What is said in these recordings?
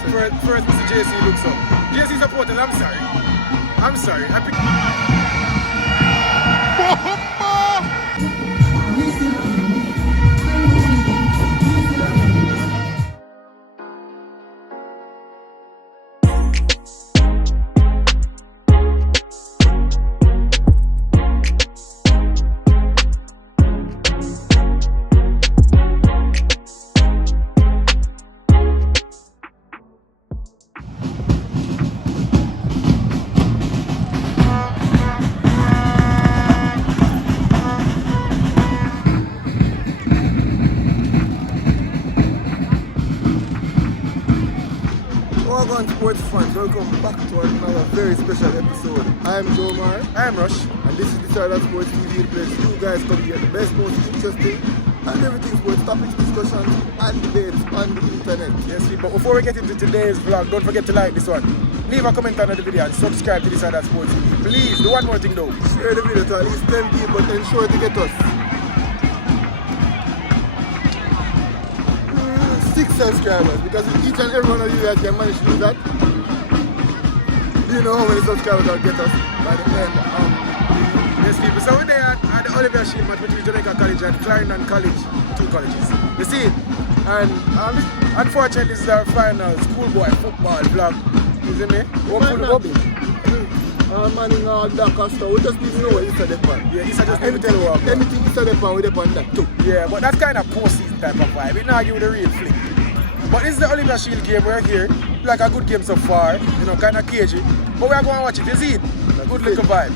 First, Mr. JC looks up. JC supporters, I'm sorry. I'm sorry. Welcome sports fans, welcome back to another very special episode. I'm Joe Mar. I'm Rush. And this is the Starlight Sports TV, the place you guys come get the best, most interesting and everything sports topics, discussions and debates on the internet. Yes, but before we get into today's vlog, don't forget to like this one. Leave a comment under the video and subscribe to the Starlight Sports TV. Please, do one more thing though. Share the video to at least 10 people, but ensure to get us 6 subscribers, because if each and every one of you guys can manage to do that, do you know how many subscribers will get us by the end of Yes, people. So we're there at the Oliver Shield match between Jamaican College and Clarendon College, 2 colleges. You see it? And unfortunately, this is our final schoolboy football vlog. You see me? Man in Dakar, we just need to know what Easter Depan. Yeah, Easter just never tell you what. Anything Easter Depan, we depend on that too. Yeah, but that's kind of post-season type of vibe. It not give you the real flick. But this is the Oliver Shield game. We're here. Like a good game so far. You know, kind of cagey. But we're going to watch it. You see it? A good little vibe.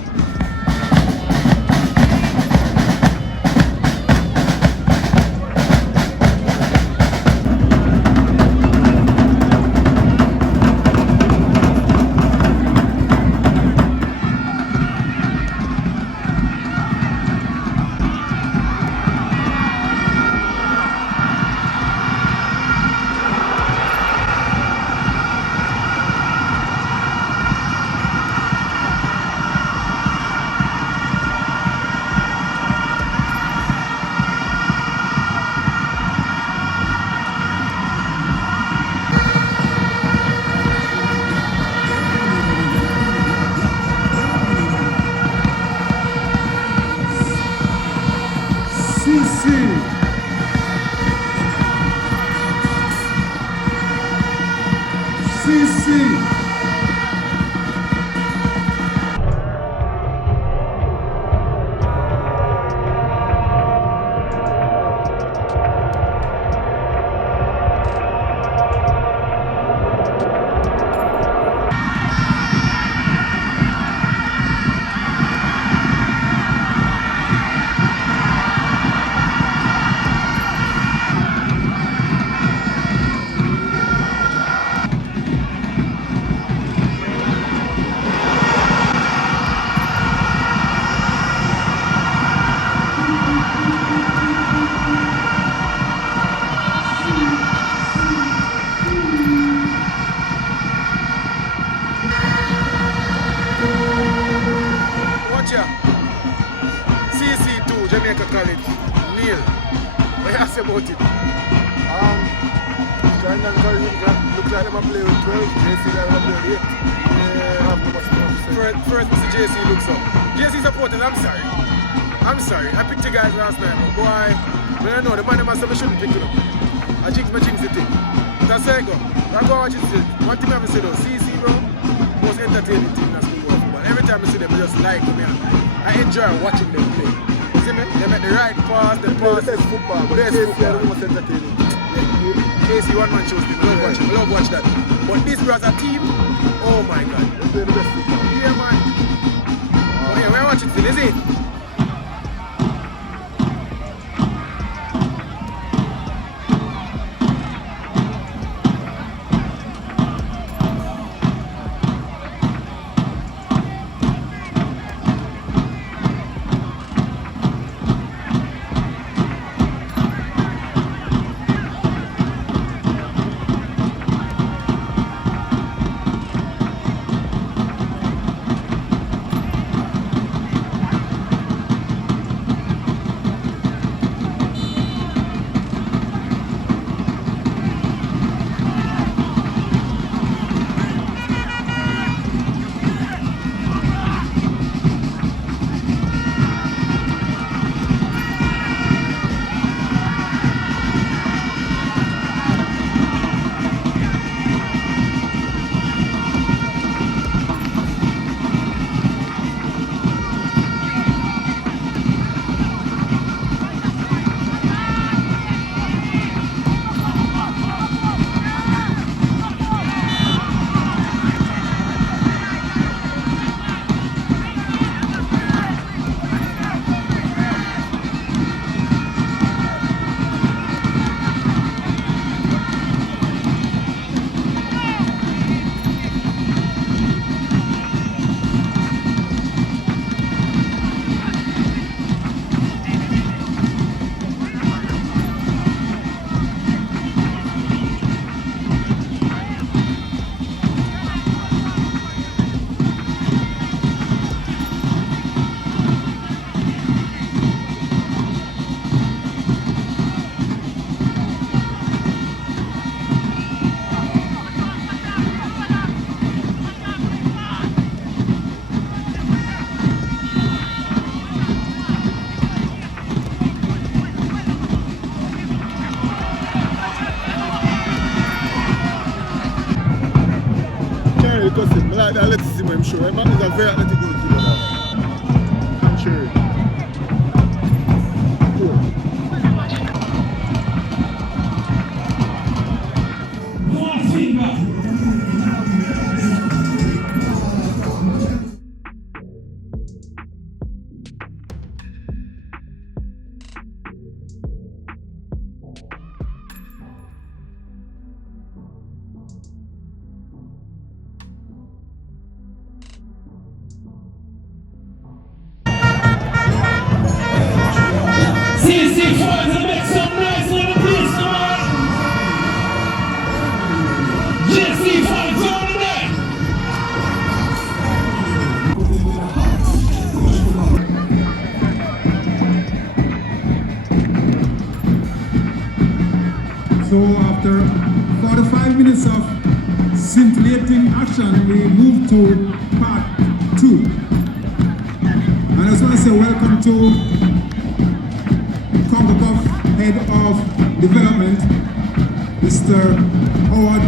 CC2, Jamaican College, Neil. What you say about it? Clarendon College looks like them play with 12, JC got them play with 8. Yeah, have too much more to say. First, Mr. JC looks up. JC supporters, I'm sorry. I'm sorry. I picked you guys last time, but boy, when I know the man must have shouldn't pick it up. I jinx the thing. That's how I go. I go watch it. One thing I have to say though, CC bro, most entertaining team that's football. But every time I see them, I just like them. I enjoy watching them play. You see me? They make the right pass, the pass. Best football, but best JC football. are the most entertaining. JC one man shows me. I love watch that. But this was a team, oh my god. They play the best football. Yeah man. Oh yeah, we're watching still, is it? because I like the athleticism I'm sure. Man is a very athletic goalkeeper now. I'm sure. Cool. So after 45 minutes of scintillating action, we move to part 2. And I just want to say welcome to CONCACAF Head of Development, Mr. Howard.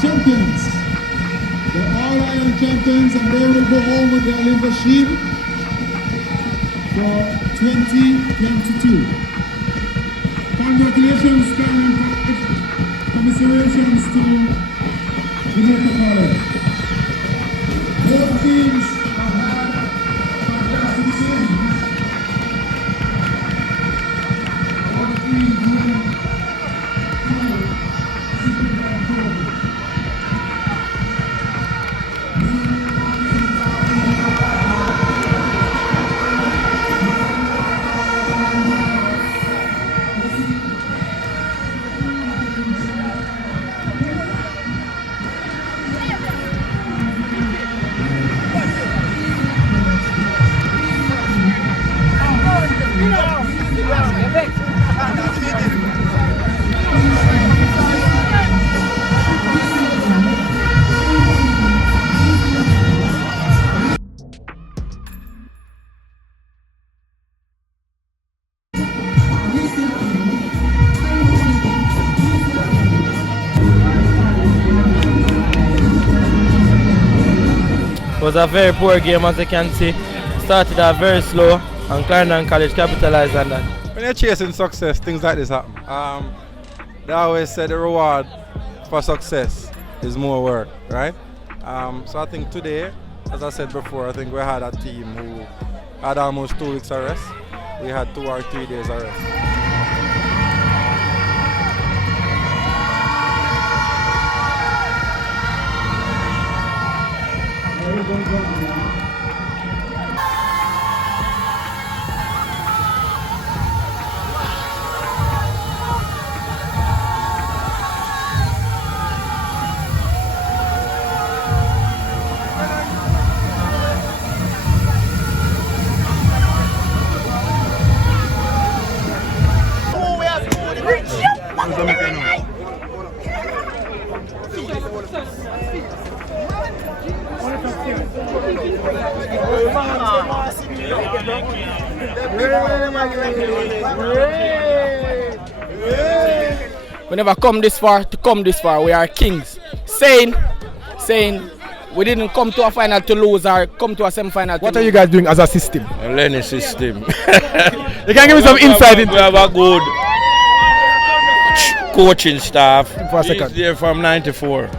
Champions, the All-Ireland champions, and they will go home with the Olympia Shield for 2022. Congratulations, and commiserations to Jamaican College. Both teams have had fantastic seasons. Both teams winning It was a very poor game, as you can see. Started out very slow and Clarendon College capitalized on that. When you're chasing success, things like this happen. They always say the reward for success is more work, right? So I think today, as I said before, I think we had a team who had almost 2 weeks of rest. We had 2 or 3 days of rest. We never come this far to come this far. We are kings. Saying we didn't come to a final to lose or come to a semi-final to What lose. are you guys doing as a system? A learning system. You can give me some insight into We have a good coaching staff. For a He's second. there from '94.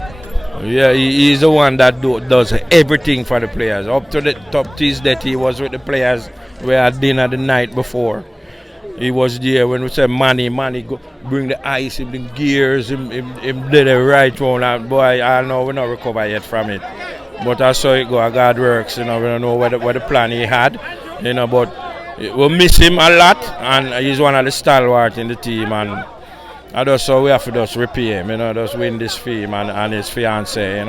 Yeah, he's the one that does everything for the players. Up to the top tees that he was with the players. We had dinner the night before. He was there when we said money go bring the ice, him the gears, him did it right round. And boy, I know we're not recovered yet from it. But I saw it go. God works, we don't know what the plan he had, but we'll miss him a lot, and he's one of the stalwarts in the team, and I just so we have to just repay him, just win this fee and his fiancée,